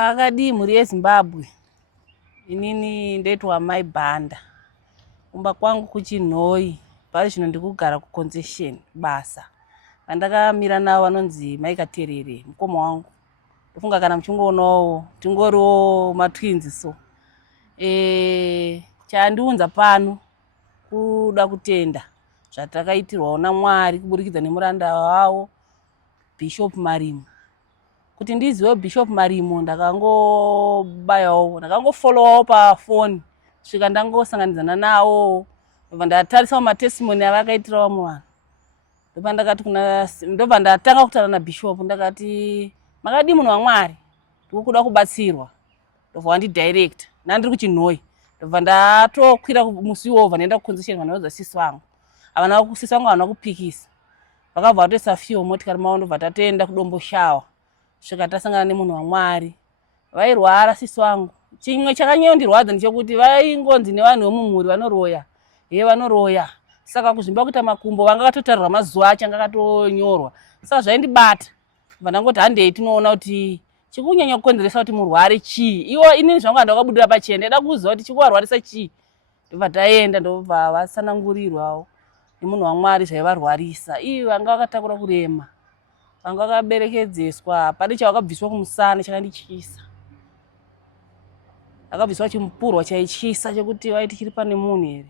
Akadi mhuri yeZimbabwe. Inini ndoitwa Mai Bhanda. Kumba kwangu kuChinhoi. Pari zvino ndikugara kuConcession basa. Vandakamira navo vanonzi Mai Katerere, mukoma wangu. Ndofunga kana muchingoonawo tingoriwo matwins so. Chandiunza pano kuda kutenda zvatakaitirwawo naMwari kuburikidza nemuranda wavo Bishop Marimo. Kuti ndiziwe Bishop Marimo ndakangofollowawo pafoni svika ndangosanganidzana nawo ndatarisao matestimony avakaitirawo muvanhu. Ndobva ndatanga kutaura naBishop ndakati makadi munhu waMwari ndikuda kubatsirwa. Ndobva wandidirecta nandiri kuChinhoi. Ndobva ndatokwira musi iwobva ndaenda kuConcession vanoudza sisi vangu. Sisi vangu havana kupikisa. Vakabva vatoisa fuel motikari mavo ndobva tatoenda kuDombo Shawa. Svika tasangana nemunhu waMwari. Vairwara sisi vangu. Chimwe chakanyondirwadza ndechekuti vaingonzi nevanhu vemumhuri vanoroya. Vanoroya. Saka kuzvimba kuita makumbo vanga vakatotarirwa mazuva achanga akatonyorwa. Saka zvaindibata. Ndobva ndangoti handei tinoona kuti chikunyanya kukonzeresa kuti murware chii. Iwo inini zvangu handakabudira pachena. Ndaida kuziva kuti chikuvarwarisa chii. Ndobva taenda ndobva vasanangurirwawo nemunhu waMwari zvaivarwarisa. Vanga vakatakura kurema. Vanga vakaberekedzeswa. Pane chavakabviswa kumusana chakandityisa. Vakabviswa chimupurwa chaityisa chekuti vaiti chiri pane munhu here.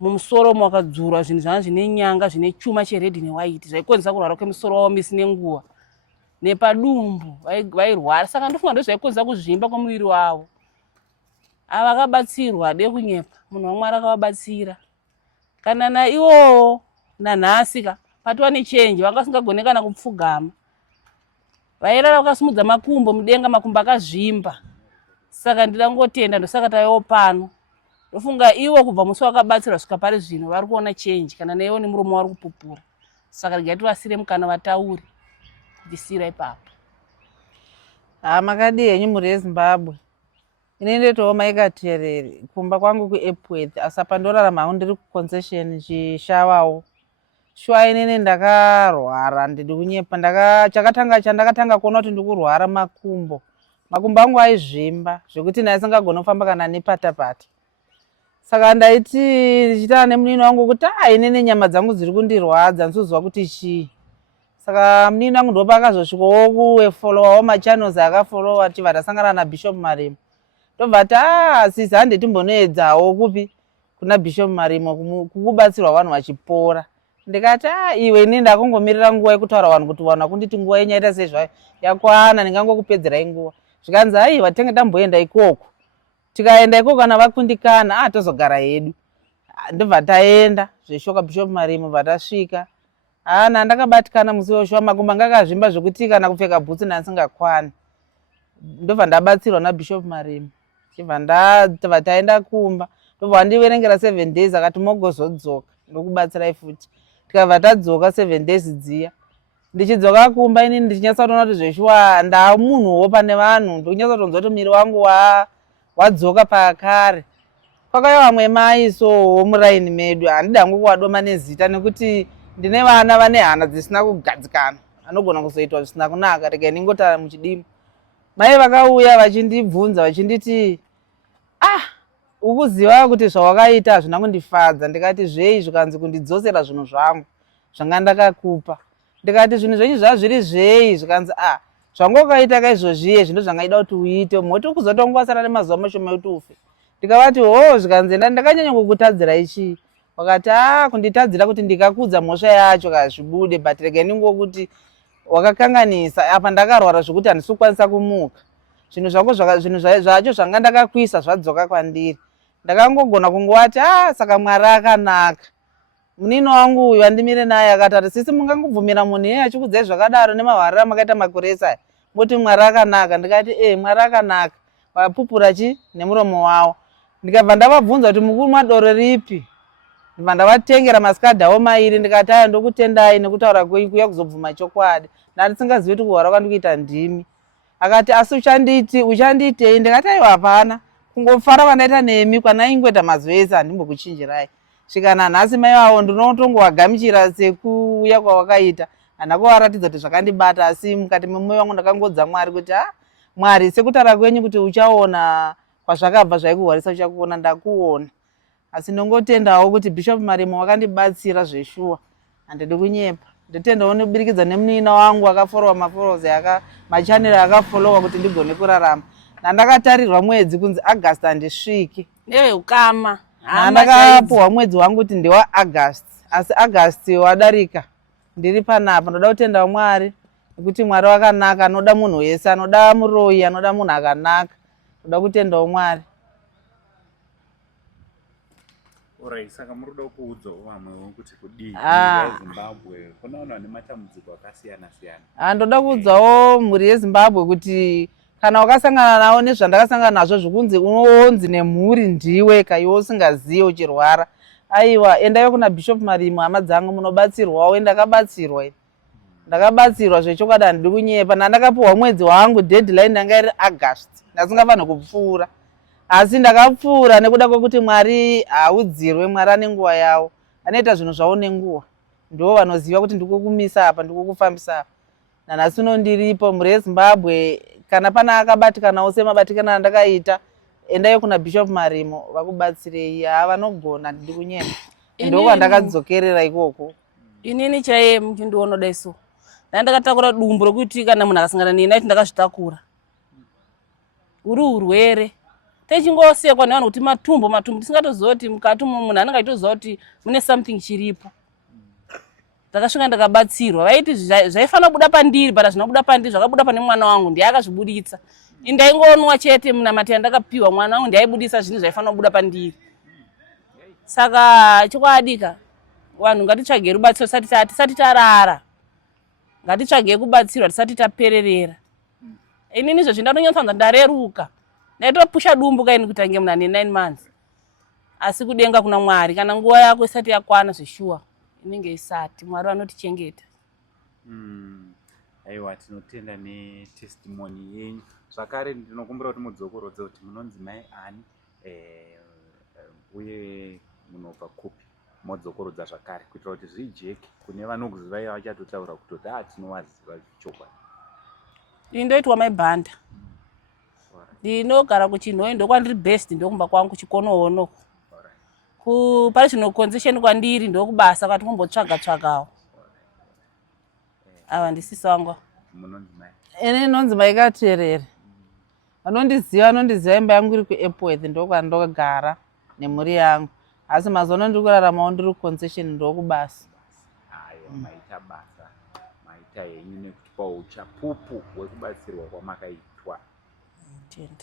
Mumusoro makadzurwa zvinhu zvanga zvine nyanga zvine chuma cheredhi newaiti zvaikonzeresa kurwara kwemusoro wavo misi nenguva. Nepadumbu vairwara. Saka ndofunga ndozvaikonzeresa kuzvimba kwemuviri wavo. Vakabatsirwa dekunyepa. Munhu waMwari akavabatsira. Kana naivowo nanhasika patova nechenji vanga vasingagone kana kupfugama. Vairara vakasimudza makumbo mudenga, makumbo akazvimba. Saka ndidangotenda ndosaka taivo pano. Ndofunga ivo kubva musi vakabatsirwa svika pari zvino vari kuona chenji kana naivo nemuromo vari kupupura. Saka regai tivasire mukana vataure. Ndisira ipapo. Makadi henyu mhuri yeZimbabwe. Ini ndoitawo Mai Katerere kumba kwangu kuEpworth asi pandorarama hangu ndiri kuConcession Chishawawo. Shuwa inini ndakarwara ndiri kunyepa. Chandakatanga kuona kuti ndikurwara makumbo. Makumbo angu aizvimba zvekuti ndaisingagona kufamba kana nepatapata. Saka ndaiti ndichitaura nemunini wangu kuti inini nyama dzangu dziri kundirwadza ndisozwa kuti chii. Saka munini wangu ndopa akazosvikawo kufollowawo machannels akafollowa ati vatasangana naBishop Marimo. Ndobva sisi hande timbonoedzawo kupi kuna Bishop Marimo kukubatsirwa vanhu vachipora. Ndikati iwe inini ndakangomirira nguva yekutaura vanhu kuti vanhu vakunditi nguva yenyu yaita sezvayo yakwana ndingangokupedzerai nguva. Zvikanzi haiwa tenge tamboenda ikoko. Tikaenda ikoko kana vakundikana tozogara hedu. Ndobva taenda zveshoka Bishop Marimo vatasvika. Ndakabatikana musi weshuwa makumbo anga akazvimba zvekuti kana kupfeka bhutsi ndasingakwani. Ndobva ndabatsirwa naBishop Marimo. Chibva ndabva taenda kumba. Ndobva wandiverengera 7 days akati mogozodzoka ndokubatsirai futi. Tikabva tadzoka 7 days dziya. Ndichidzoka kumba inini ndichinyatsoona kuti zveshuwa ndamunhuwo pane vanhu. Ndikunyatsotonzwa kuti miri wangu wadzoka pakare. Kwakauya vamwe mai so muraini medu. Handidi hangu kuvadoma nezita nekuti ndine vana vane hana dzisina kugadzikana. Anogona kuzoitwa zvisina kunaka. Regai ndingotaura muchidimo. Mai vakauya vachindibvunza vachinditi ukuziva kuti zvawakaita hazvina kundifadza. Ndikati zvei zvikanzi kundidzosera zvinhu zvangu zvanga ndakakupa. Ndikati zvinhu zvenyu zvazviri zvei zvikanzi zvangu wakaita kaizvozviye zvinhu zvangaida kuti uite moti kuzotonga wasara nemazuva mashoma kuti ufe. Ndikavati zvikanzi ndakanyanya kukutadzira ichi. Wakati kunditadzira kuti ndikakudza mhosva yacho kazvibude but regai ndingokuti wakakanganisa apa ndakarwara zvekuti handisi kukwanisa kumuka. Zvinhu zvako zvacho zvanga ndakakuisa zvadzoka kwandiri. Ndakangogona kungoti saka Mwari akanaka. Munini wangu uyu wandimire naye akati sisi mungangobvumira munhu iyeye achikudzai zvakadaro nemahwarira makaita makore esa moti Mwari akanaka. Ndikati Mwari akanaka. Vapupura nemuromo wavo. Ndikabva ndavabvunza kuti mukumwa doro ripi. Ndibva ndavatengera masikadhawo mairi ndikati ndokutendai nekutaura kwenyu kuya kuzobvuma chokwadi. Ndandisingazivi kuti kuhwara kwandikuita ndimi. Akati asi uchandiitei? Ndikati hapana. Kungofara vandaita nemi kwanaingoita mazuva ese handimbokuchinjirai. Svika nanhasi mai vavo ndinotongowagamuchira sekuuya kwawakaita. Handako waratidza kuti zvakandibata asi mukati memwoyo wangu ndakangodza Mwari kuti Mwari sekutaura kwenyu kuti uchaona kwazvakabva zvaikuhwarisa uchakuona, ndakuona. Asi ndongotendawo kuti Bishop Marimo wakandibatsira zveshuwa, handidi kunyepa. Nditendawo nebudikidza nemunina wangu akaforowa maforozi machaneli akafolowa kuti ndigone kurarama. Nandakatarirwa mwedzi kunzi August handisviki. Newe ukama. Ndakapuwa mwedzi wangu kuti ndewa August. Asi August wadarika. Ndiri panapa, ndoda kutenda Mwari nekuti Mwari wakanaka, anoda munhu wese, anoda muroyi, anoda munhu akanaka. Ndoda kutenda Mwari. Alright, saka muruda kuudza vamwewo kuti kudii Zimbabwe kunaona nematambudziko akasiyana siyana. Ndoda kuudzawo mhuri yeZimbabwe kuti kana wakasangana nawo nezvandakasangana nazvo zvokunzi unonzi nemhuri ndiwe kaiwe usingazivi uchirwara, aiwa endayo kuna Bishop Marimo, hama dzangu munobatsirwawo. Ndakabatsirwa zvechokwadi, handidi kunyepa. Ndakapuwa mwedzi wangu, deadline ndanga iri August, ndasingafanhi kupfuura. Asi ndakapfuura nekuda kwekuti Mwari haudzirwe, Mwari ane nguva yawo, anoita zvinhu zvawo nenguva. Ndivo vanoziva kuti ndikukumisa apa, ndikukufambisa apa. Nanhasi uno ndiripo mhuri yeZimbabwe. Kana pana akabatikanawo semabatikana andakaita, endayo kuna Bishop Marimo vakubatsirei. Vanogona, handidi kunyepa. Ndiko kwandakadzokerera ikoko. Inini chaiye muchindiona daiso. Ndakatakura dumbu rokuti kana munhu akasangana neni aiti ndakazvitakura. Uri urwere. Techingosekwa nevanhu kuti matumbu tisingatozoti mukati munhu anenge achitoziva kuti mune something chiripo. Ndakasvika ndakabatsirwa. Vaiti zvaifanira kubuda pandiri, but zvinobuda pandiri zvakabuda pane mwana wangu, ndiye akazvibuditsa. Ndaingonwa chete munamati yandakapiwa, mwana wangu ndiye aibudisa zvinhu zvaifanira kubuda pandiri. Saka chokwadi vanhu ngatitsvage rubatsiro tisati tarara. Ngatitsvage kubatsirwa tisati tapererera. Inini izvo ndinonyatsanza ndareruka. Ndaitopusha dumbu kaini kutange muna 9 months. Asi kudenga kuna Mwari, kana nguva yako isati yakwana zveshuwa inenge isati. Mwari anotichengeta. Aiwa, tinotenda netestimony yenyu. Zvakare ndinokumbira kuti mudzokorodze kuti munonzi mai ani uye munobva kupi, modzokorodza zvakare kuitira kuti zvijeke kune vanokuzivai vachatotaura kutoti tinovaziva chokwadi. Ndoitwa maibhanda. Ndinogara kuChinhoi, ndokwandiri best, ndokumba kwangu Chikonowo. Pane zvinokonzesheni kwandiri ndokubasa kwati kumbotsvaga-tsvagawo. Ava ndisisa wangu. Munonzi mai? Ine nonzi Maikaterere. Vanondiziva imba yangu iri kuEpworth, ndokwandogara nemhuri yangu. Asi mazuva ndiri kuraramawo ndiri kuConcession, ndokubasa. Maita basa, maita henyu nekuti pauchapupu hwekubatsirwa kwamakaitwa.